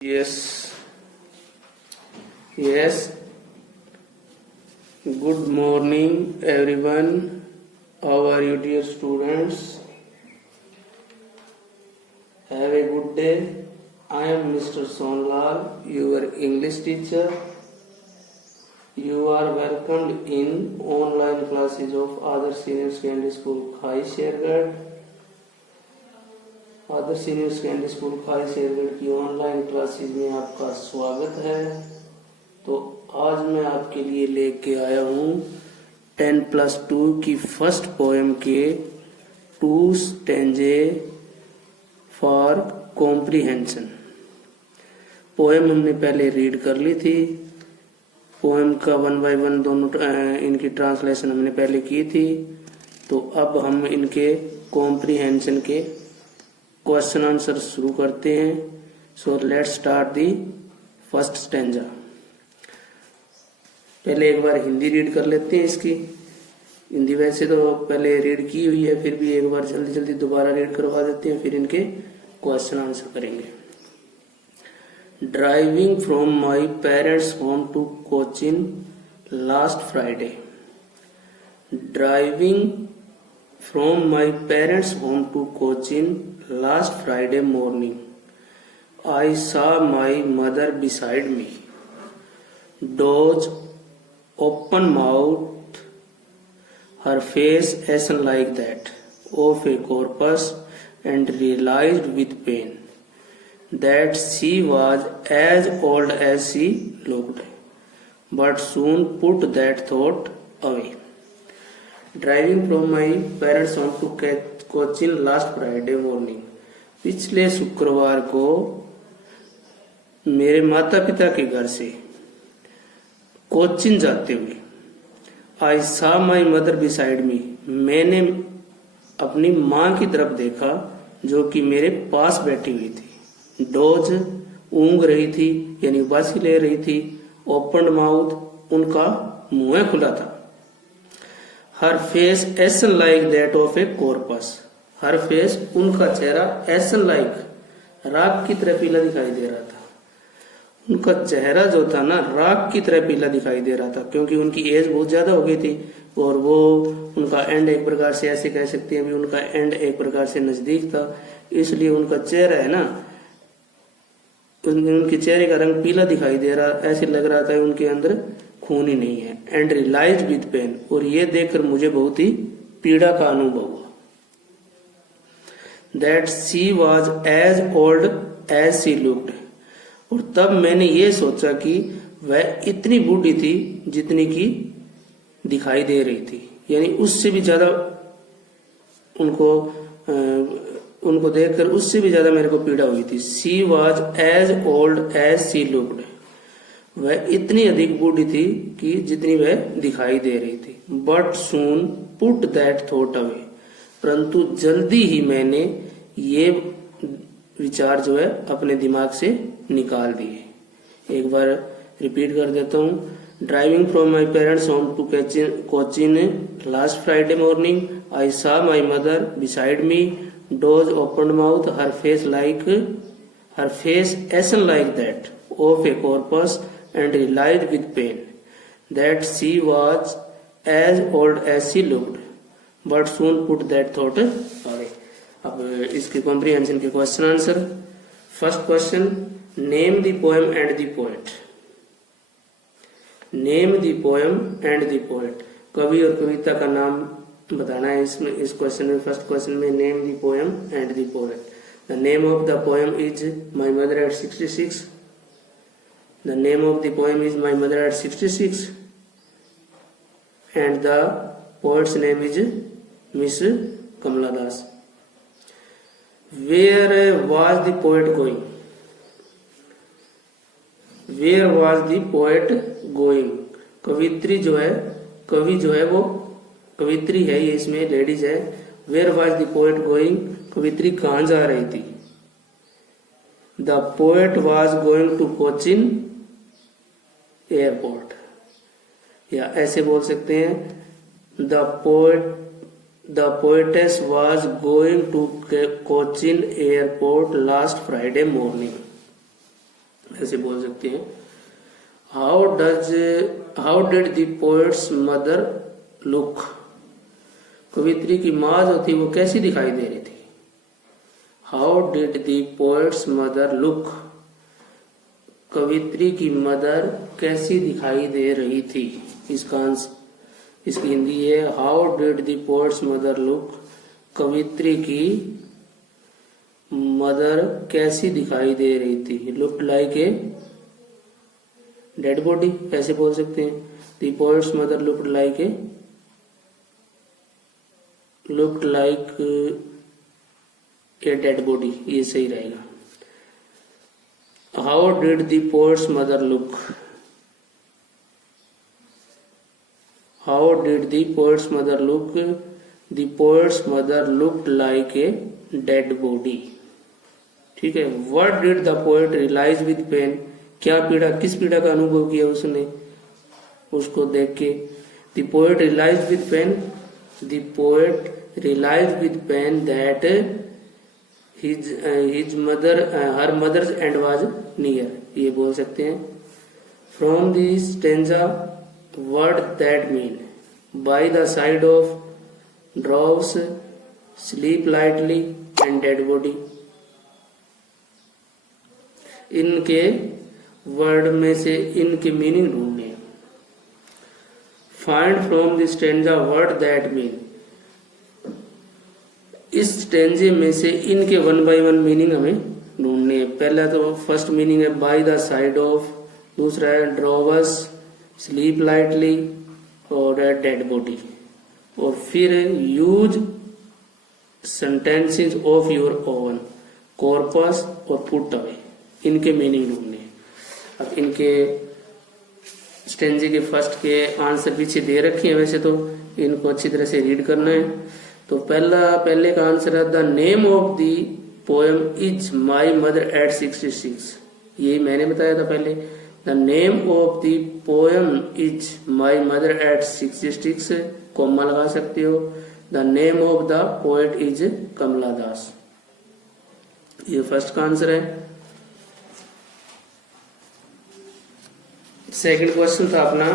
Yes, yes. Good morning, everyone. How are you, dear students? Have a good day. I am Mr. Sonlal, your English teacher. You are welcomed in online classes of Other Senior Secondary School, Khai Shergarh. Adarsh senior secondary school खाई शेरगढ़ की online classes में आपका स्वागत है। तो आज मैं आपके लिए लेके आया हूँ 10+2 की फर्स्ट पोएम के 2 स्टेंजे फॉर कॉम्प्रिहेंशन। पोएम हमने पहले रीड कर ली थी। पोएम का 1 बाय 1 दोनों इनकी ट्रांसलेशन हमने पहले की थी। तो अब हम इनके कॉम्प्रिहेंशन के क्वेश्चन आंसर शुरू करते हैं। So let's start the first stanza. पहले एक बार हिंदी रीड कर लेते हैं इसकी। हिंदी वैसे तो पहले रीड की हुई है, फिर भी एक बार जल्दी जल्दी दोबारा रीड करवा देते हैं, फिर इनके क्वेश्चन आंसर करेंगे। Driving from my parents home to Cochin last Friday. Driving from my parents' home to Cochin last Friday morning, I saw my mother beside me. Doze, open mouth, her face ashen like that of a corpse, and realized with pain that she was as old as she looked, but soon put that thought away. Driving from my parents home to Cochin last Friday morning. पिछले शुक्रवार को मेरे माता पिता के घर से कोचिन जाते हुए आई सा माई मदर बिसाइड मी, मैंने अपनी माँ की तरफ देखा जो कि मेरे पास बैठी हुई थी। डोज, ऊँग रही थी यानी उबासी ले रही थी। ओपन माउथ, उनका मुंह खुला था। Her face ashen like that of a corpse. Her face, उनका चेहरा एसन लाइक, राख की तरह पीला दिखाई दे रहा था। उनका चेहरा जो था ना, राख की तरह पीला दिखाई दे रहा था, क्योंकि उनकी एज बहुत ज्यादा हो गई थी और वो उनका एंड एक प्रकार से ऐसे कह सकते हैं भी उनका एंड एक प्रकार से नजदीक था। इसलिए उनका चेहरा है ना, उनके चेहरे का रंग पीला दिखाई दे रहा, ऐसे लग रहा था उनके अंदर खून ही नहीं है। एंड रियलाइज विद पेन, और ये देखकर मुझे बहुत ही पीड़ा का अनुभव हुआ। That she was as old as she looked, और तब मैंने ये सोचा कि वह इतनी बूढ़ी थी जितनी की दिखाई दे रही थी, यानी उससे भी ज्यादा उनको देखकर उससे भी ज्यादा मेरे को पीड़ा हुई थी। She was as old as she looked, वह इतनी अधिक बूढ़ी थी कि जितनी वह दिखाई दे रही थी। But soon put that thought away, परंतु जल्दी ही मैंने ये विचार जो है अपने दिमाग से निकाल दिए। एक बार रिपीट कर देता हूँ। Driving from my parents home to Cochin last Friday morning, I saw my mother beside me, doze open mouth, her face ashen like that of a corpse, and realized with pain that she was as old as she looked, but soon put that thought away. अब इसके comprehension के question answer. First question, name the poem and the poet. Name the poem and the poet, कवि और कविता का नाम बताना है इसमें। इस क्वेश्चन में, फर्स्ट क्वेश्चन में, name the poem and the poet. The name of the poem is my mother at 66। The name of the poem is My Mother at 66, and the poet's name is Miss Kamala Das. Where was the poet going? Where was the poet going? कवित्री जो है, कवि जो है वो कवित्री है, ये इसमें ladies है। Where was the poet going? कवित्री कहाँ जा रही थी? The poet was going to Cochin airport, या ऐसे बोल सकते हैं the poetess was going to Cochin airport last Friday morning. ऐसे बोल सकते हैं। How did the poet's mother look, कवित्री की माँ जो थी वो कैसी दिखाई दे रही थी। How did the poet's mother look, कवित्री की मदर कैसी दिखाई दे रही थी। इसकी हिंदी है how did the poet's mother look, कवित्री की मदर कैसी दिखाई दे रही थी। Looked like a dead body ऐसे बोल सकते हैं। The poet's mother looked like a dead body, ये सही रहेगा। How did the poet's mother look, how did the poet's mother look, the poet's mother looked like a dead body. ठीक है। What did the poet realise with pain, क्या पीड़ा, किस पीड़ा का अनुभव किया उसने उसको देख के। The poet realise with pain, the poet realise with pain that his mother her mother's end was near, ये बोल सकते हैं। From the stanza what that mean, by the side of droves, sleep lightly and dead body। इनके word में से इनके meaning ढूंढने। Find from the stanza what that mean, इस स्टेंजे में से इनके 1 by 1 मीनिंग हमें ढूंढने हैं। पहला तो फर्स्ट मीनिंग है बाय द साइड ऑफ, दूसरा है ड्रॉवस, स्लीप लाइटली और डेड बॉडी, और फिर use sentences of your oven, corpus और पुट अवे, इनके मीनिंग ढूंढने हैं। अब इनके स्टेंजे के फर्स्ट के आंसर पीछे दे रखे हैं, वैसे तो इनको अच्छी तरह से रीड करना है। तो पहले का आंसर है the name of the poem is my mother at 66, यही मैंने बताया था पहले। The name of the poem is my mother at 66, comma लगा सकते हो। The name of the poet is Kamala Das, ये फर्स्ट का आंसर है। सेकंड क्वेश्चन था अपना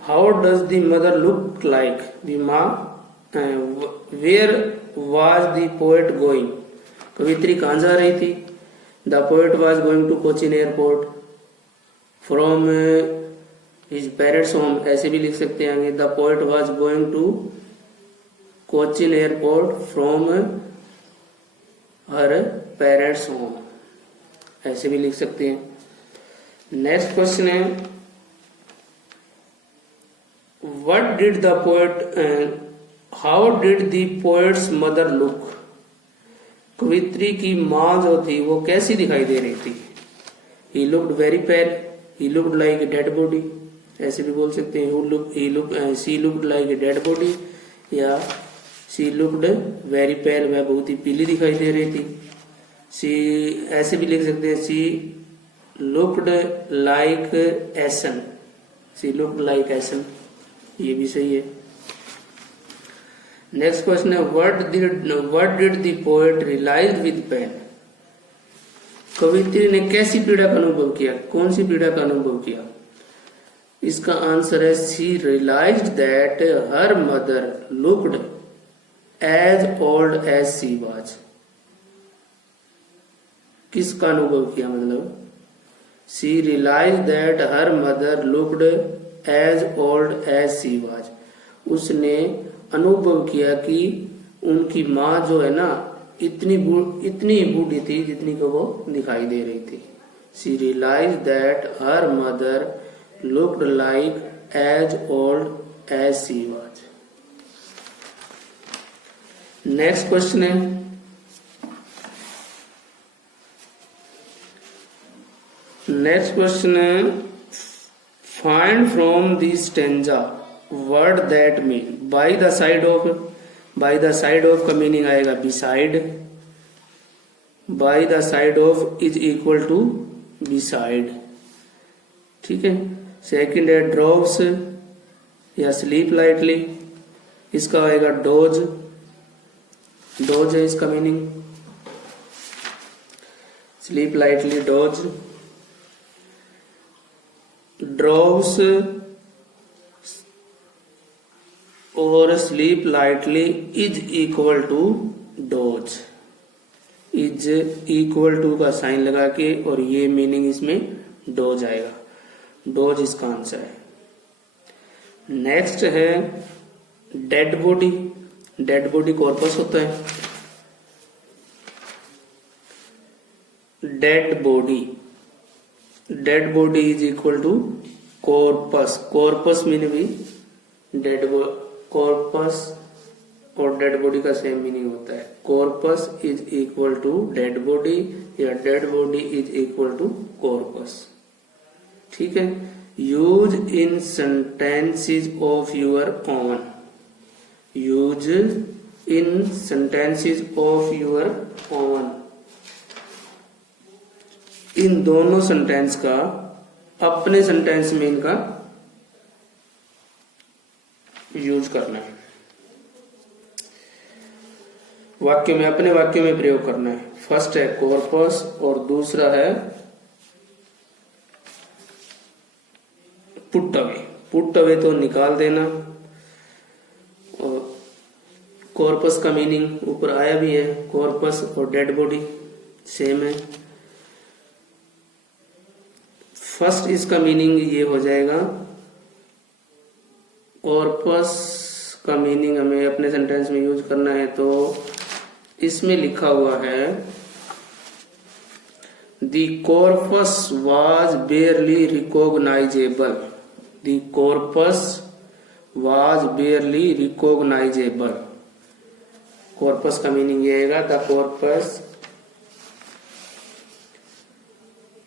how does the mother look like, the माँ where was the poet going, कवित्री कहाँ जा रही थी। The poet was going to Cochin airport from his parents home, ऐसे भी लिख सकते हैं। The poet was going to Cochin airport from her parents home, ऐसे भी लिख सकते हैं। नेक्स्ट क्वेश्चन है what did the poet, how did the poet's mother look, कवित्री की माँ जो थी वो कैसी दिखाई दे रही थी। He looked very pail, he looked like a dead body, ऐसे भी बोल सकते हैं। She looked like a dead body या शी लुक्ड वेरी पेल, वह बहुत ही पीली दिखाई दे रही थी। शी ऐसे भी लिख सकते हैं she looked like ashen, she looked like ashen, ये भी सही है। नेक्स्ट क्वेश्चन है what did the poet realise with pain, कवित्री ने कैसी पीड़ा का अनुभव किया, कौन सी पीड़ा का अनुभव किया। इसका आंसर है she realised that her mother looked as old as she was, किसका अनुभव किया, मतलब she realised that her mother looked as old as she was, उसने अनुभव किया कि उनकी माँ जो है ना इतनी बूढ़ी थी जितनी को वो दिखाई दे रही थी। She realised that her mother looked like as old as she was. Next question है find from the stanza word that mean, by the side of का मीनिंग आएगा beside, by the side of is equal to beside, ठीक है। Second है drops या sleep lightly, इसका आएगा doze है इसका meaning. Sleep lightly doze, drowse और sleep lightly is equal to doze, is equal to का साइन लगा के और ये मीनिंग इसमें डोज आएगा, डोज इसका आंसर है। नेक्स्ट है dead body, dead body corpse होता है, dead body, dead body is equal to corpse, corpse mean भी डेड, कॉर्पस और डेड बॉडी का सेम मीनिंग होता है, corpse is equal to dead body या dead body is equal to corpse, ठीक है। Use in sentences of your own, use in sentences of your own, इन दोनों सेंटेंस का अपने सेंटेंस में इनका यूज करना है, वाक्य में, अपने वाक्य में प्रयोग करना है। फर्स्ट है कॉर्पस और दूसरा है पुट अवे, पुट अवे तो निकाल देना, और कॉर्पस का मीनिंग ऊपर आया भी है, कॉर्पस और डेड बॉडी सेम है। फर्स्ट इसका मीनिंग ये हो जाएगा, कॉर्पस का मीनिंग हमें अपने सेंटेंस में यूज करना है, तो इसमें लिखा हुआ है the corpus was बेयरली recognisable, the corpus was बेयरली recognisable, corpus का मीनिंग ये आएगा the corpus,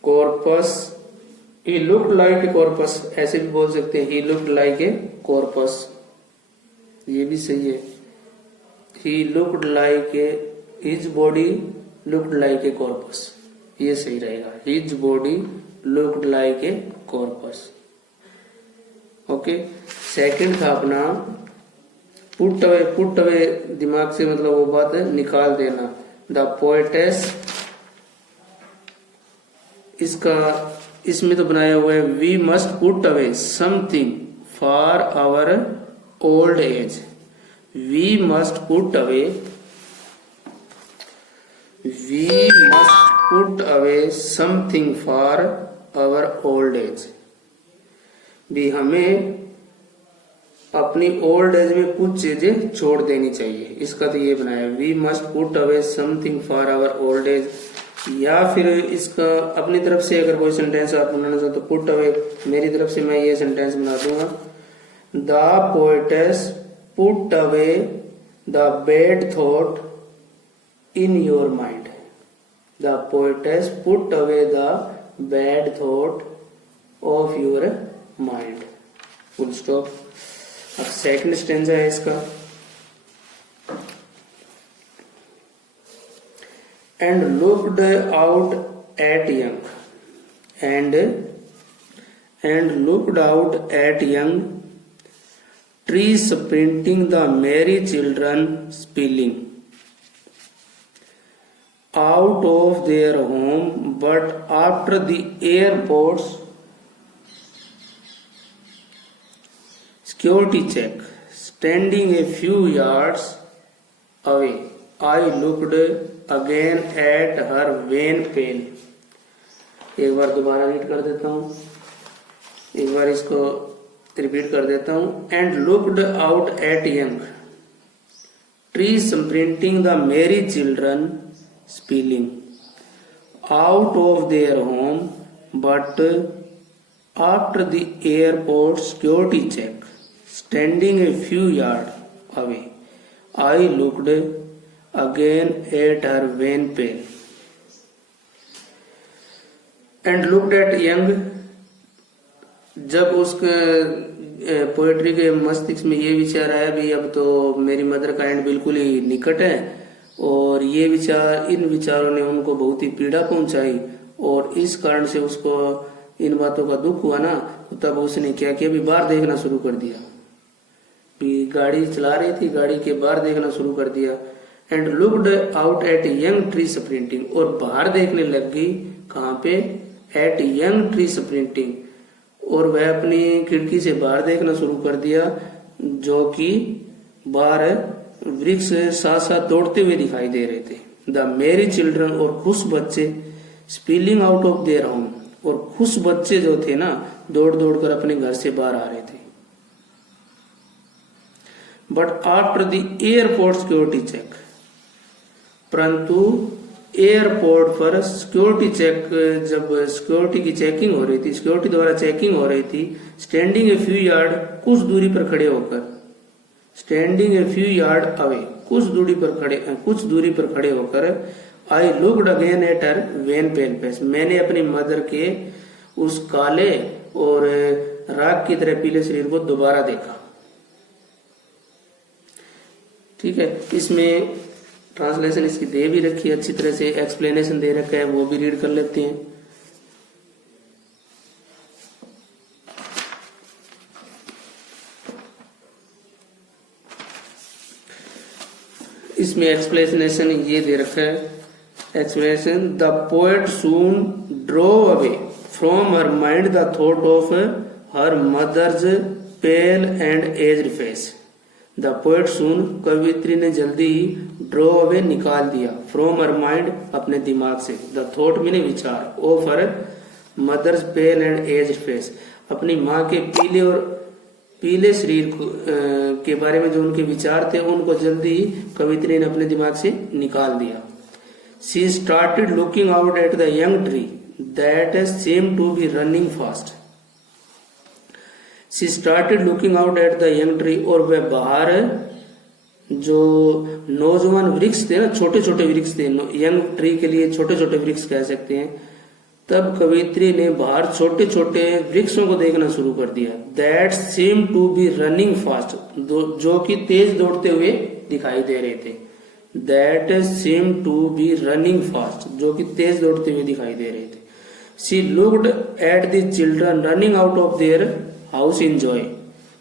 corpus he looked like a corpus, ऐसे भी बोल सकते हैं he looked like a corpus, ये भी सही है, he looked like a, his body looked like a corpus, ये सही रहेगा, his body looked like a corpus, okay. Second था अपना पुट अवे, पुट अवे दिमाग से मतलब वो बात निकाल देना, द पोएटेस, इसका इसमें तो बनाया हुआ है we must put away something for our old age, we must put away, we must put away something for our old age, भी हमें अपनी ओल्ड एज में कुछ चीजें छोड़ देनी चाहिए, इसका तो ये बनाया we must put away something for our old age. या फिर इसका अपनी तरफ से अगर कोई सेंटेंस आप बनाना चाहो तो पुट अवे, मेरी तरफ से मैं ये सेंटेंस बना दूंगा, the poetess put away the bad thought in your mind, the poetess put away the bad thought of your mind, full stop. अब सेकंड स्टेंजा है इसका, and looked out at young, and looked out at young trees sprinting, the merry children spilling out of their home, but after the airport's security check, standing a few yards away, I looked again at her wan pale, एक बार दोबारा read कर देता हूं, एक बार इसको repeat कर देता हूं, and looked out at young trees sprinting, the merry children spilling out of their home, but after the airport security check, standing a few yard away, I looked again at her vain pain and looked at young, जब उसके poetry के मस्तिष्क में ये विचार आया भी अब तो मेरी मदर का एंड बिल्कुल ही निकट है, और ये विचार, इन विचारों ने उनको बहुत ही पीड़ा पहुंचाई, और इस कारण से उसको इन बातों का दुख हुआ ना, तब उसने क्या किया, भी बाहर देखना शुरू कर दिया, भी गाड़ी चला रही थी, गाड़ी के बाहर देखना शुरू कर दिया, and looked out at young tree sprinting, और बाहर देखने लग गई, कहाँ पे, एट यंग ट्री स्प्रिंटिंग, और वह अपनी खिड़की से बाहर देखना शुरू कर दिया, जो कि बाहर वृक्ष साथ साथ दौड़ते हुए दिखाई दे रहे थे। द मेरी चिल्ड्रन, और खुश बच्चे, spilling out of their home, और खुश बच्चे जो थे ना, दौड़ दौड़ कर अपने घर से बाहर आ रहे थे। But after the airport security check, परंतु एयरपोर्ट पर सिक्योरिटी चेक, जब सिक्योरिटी की चेकिंग हो रही थी, सिक्योरिटी द्वारा चेकिंग हो रही थी, स्टैंडिंग ए फ्यू यार्ड, कुछ दूरी पर खड़े होकर, standing a few yard away, कुछ दूरी पर खड़े होकर, I looked again at her when pale face, मैंने अपनी मदर के उस काले और राख की तरह पीले शरीर को दोबारा देखा। ठीक है, इसमें ट्रांसलेशन इसकी दे भी रखी है, अच्छी तरह से एक्सप्लेनेशन दे रखा है, वो भी रीड कर लेते हैं। इसमें एक्सप्लेनेशन ये दे रखा है, explanation, the poet soon drove away from her mind the thought of her mother's pale and aged face. The poet soon, कवित्री ने जल्दी ही, ड्रो अवे, निकाल दिया, फ्रॉम हर माइंड, अपने दिमाग से, द थॉट मीने विचार, of her mother's pale and aged face, अपनी माँ के पीले और पीले शरीर के बारे में जो उनके विचार थे, उनको जल्दी ही कवित्री ने अपने दिमाग से निकाल दिया। She started looking out at the young tree that seem to be running fast. She started looking out at the young tree, और वह बाहर जो नौजवान वृक्ष थे ना, छोटे छोटे वृक्ष थे, यंग ट्री के लिए छोटे छोटे वृक्ष कह सकते हैं, तब कवित्री ने बाहर छोटे छोटे वृक्षों को देखना शुरू कर दिया। That seem to be running fast, जो कि तेज दौड़ते हुए दिखाई दे रहे थे। That seem to be running fast, जो कि तेज दौड़ते हुए दिखाई दे रहे थे। She looked at the children running out of their house in joy.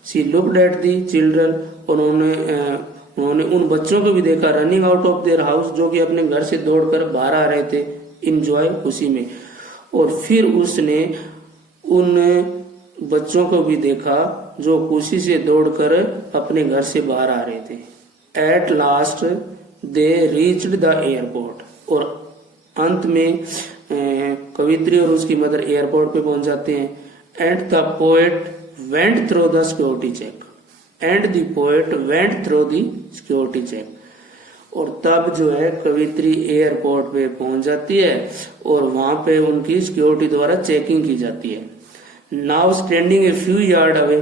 She looked at the children, उन्होंने उन बच्चों को भी देखा, running out of their house, जो कि अपने घर से दौड़कर बाहर आ रहे थे, इन जॉय, खुशी में। और फिर उसने उन बच्चों को भी देखा जो खुशी से दौड़कर अपने घर से बाहर आ रहे थे। At last they reached the airport, और अंत में कवित्री और उसकी मदर एयरपोर्ट पे पहुंच जाते हैं। And the poet went through the security check, and the poet went through the security check, और तब जो है कवित्री एयरपोर्ट पे पहुंच जाती है और वहां पे उनकी सिक्योरिटी द्वारा चेकिंग की जाती है। Now standing a few yard away,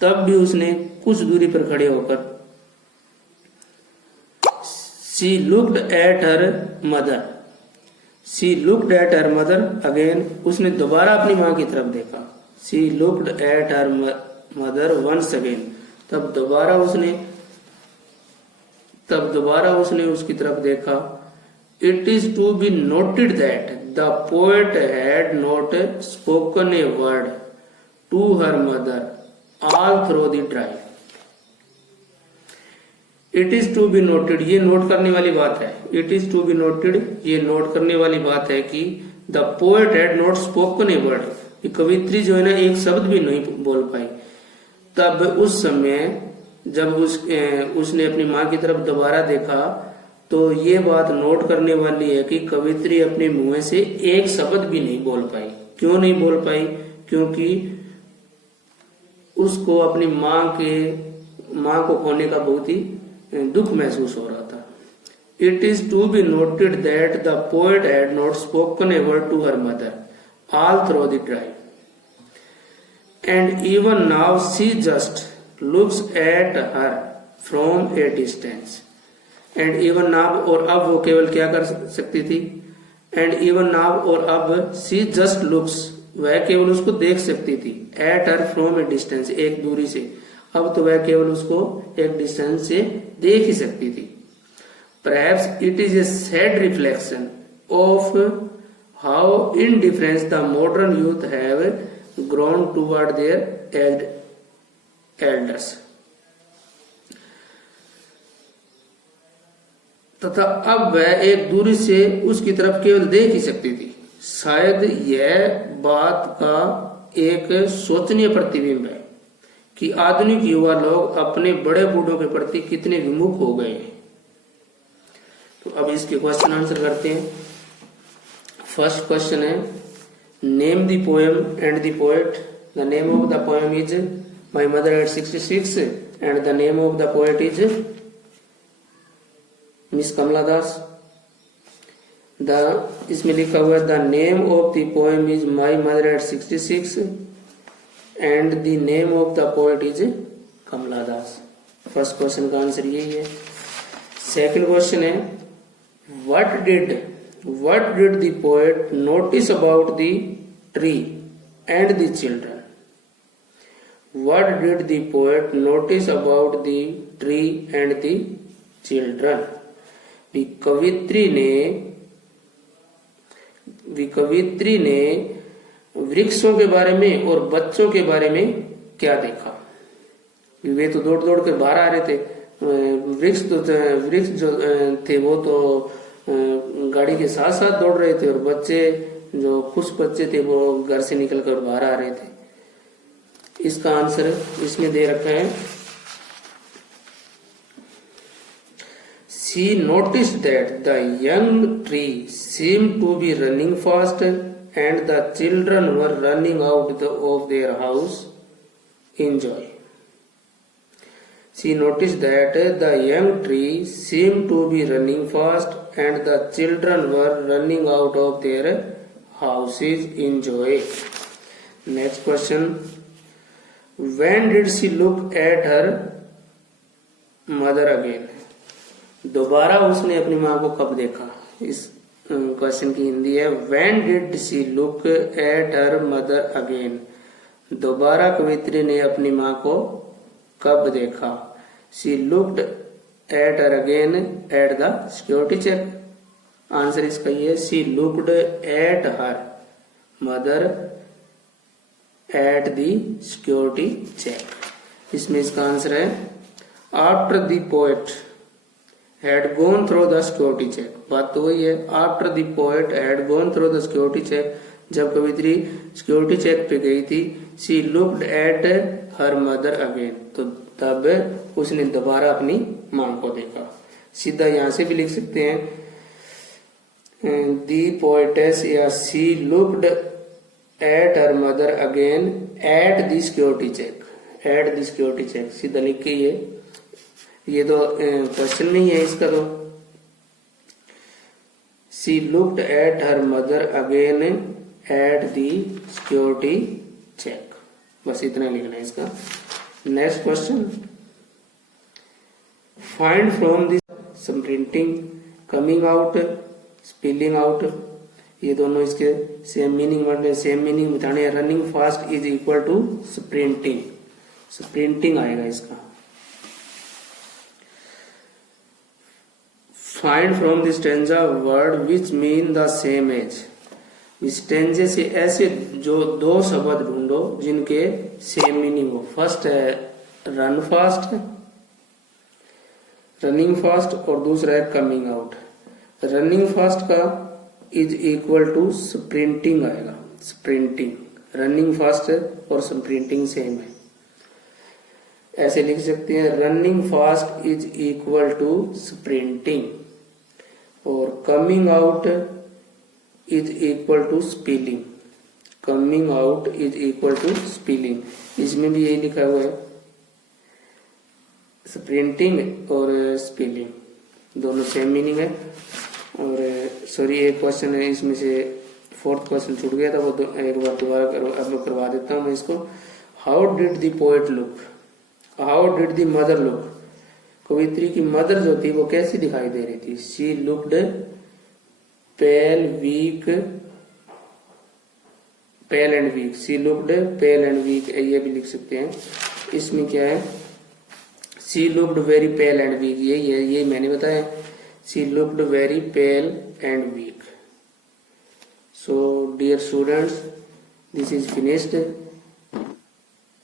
तब भी उसने कुछ दूरी पर खड़े होकर, she looked at her mother, she looked at her mother again, उसने दोबारा अपनी माँ की तरफ देखा। She looked at her mother once again, तब दोबारा उसने उसकी तरफ देखा। It is to be noted that the poet had not spoken a word to her mother all through the drive. It is to be noted, ये note करने वाली बात है। It is to be noted, ये note करने वाली बात है कि the poet had not spoken a word, कवित्री जो है ना एक शब्द भी नहीं बोल पाई। तब उस समय जब उसने अपनी माँ की तरफ दोबारा देखा, तो ये बात नोट करने वाली है कि कवित्री अपने मुंह से एक शब्द भी नहीं बोल पाई। क्यों नहीं बोल पाई? क्योंकि उसको अपनी माँ को खोने का बहुत ही दुख महसूस हो रहा था। It is to be noted that the poet had not spoken a word to her mother all through the drive, and even now she just looks at her from a distance। and even now, और अब वो केवल क्या कर सकती थी? and even now, और अब she just looks, वह केवल उसको देख सकती थी। at her from a distance, एक दूरी से। अब तो वह केवल उसको एक डिस्टेंस से देख ही सकती थी। perhaps it is a sad reflection of how indifferent the modern youth have grown toward their elders। तथा अब वह एक दूरी से उसकी तरफ केवल देख ही सकती थी। शायद यह बात का एक सोचनीय प्रतिबिंब है कि आधुनिक युवा लोग अपने बड़े बूढ़ों के प्रति कितने विमुख हो गए हैं। तो अब इसके क्वेश्चन आंसर करते हैं। फर्स्ट क्वेश्चन है, name the poem and the poet. The name of the poem is my mother at 66 and the name of the poet is miss Kamala Das. इसमें लिखा हुआ है the name of the poem is my mother at 66 and the name of the poet is Kamala Das. First question का answer यही है। Second question है, what did the poet notice about the tree and the children. What did the poet notice about the tree and the children. कवित्री ने वृक्षों के बारे में और बच्चों के बारे में क्या देखा। वे तो दौड़ दौड़ कर बाहर आ रहे थे। वृक्ष जो थे वो तो गाड़ी के साथ साथ दौड़ रहे थे और बच्चे जो खुश बच्चे थे वो घर से निकल कर बाहर आ रहे थे। इसका आंसर इसमें दे रखा है, She noticed that the young tree seemed to be running fast and the children were running out of their house in joy. She noticed that the young tree seemed to be running fast and the children were running out of their houses in joy. Next question. When did she look at her mother again? दोबारा उसने अपनी माँ को कब देखा। इस question की हिंदी है, When did she look at her mother again? दोबारा कवित्री ने अपनी माँ को कब देखा। She looked at her again at the security check. Answer इसका ये, She looked at her mother at the security check. इसमें इसका आंसर है, After the poet had gone through the security check. बात तो वही है, after the poet had gone through the security check. जब कवित्री सिक्योरिटी चेक पे गई थी, she looked at her mother again. तो तब उसने दोबारा अपनी माँ को देखा। सीधा यहाँ से भी लिख सकते हैं, the poetess या she looked at her mother again at the security check. at the security check सीधा लिख के ये तो क्वेश्चन नहीं है इसका। तो She looked at her mother again at the security check. बस इतना लिखना है इसका। Next question, find from this printing, coming out, spilling out, ये दोनों इसके सेम मीनिंग बताने। Running fast is equal to sprinting, sprinting आएगा इसका। Find from this stanza word which mean the same as. इस स्टेंजे से ऐसे जो दो शब्द ढूंढो जिनके सेम मीनिंग हो। फर्स्ट है रन फास्ट, रनिंग फास्ट, और दूसरा है कमिंग आउट। रनिंग फास्ट का इज इक्वल टू स्प्रिंटिंग आएगा, स्प्रिंटिंग। रनिंग फास्ट और स्प्रिंटिंग सेम है, ऐसे लिख सकते हैं, running fast is equal to sprinting, और coming out is equal to spilling. Coming out is equal to spilling, इसमें भी यही लिखा हुआ है, स्प्रिंटिंग और स्पिलिंग दोनों सेम मीनिंग है। और सॉरी एक क्वेश्चन है इसमें से, फोर्थ क्वेश्चन छूट गया था, वो एक बार दोबारा करवा देता हूं मैं इसको। How did the poet look, how did the mother look. कवित्री की मदर जो थी वो कैसी दिखाई दे रही थी। She looked pale weak, pale and weak. She looked pale and weak, ये भी लिख सकते हैं। इसमें क्या है, she looked very pale and weak, यही है, ये मैंने बताया। She looked very pale and weak. So dear students, this is finished,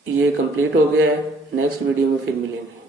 ये कंप्लीट हो गया है। नेक्स्ट वीडियो में फिर मिलेंगे।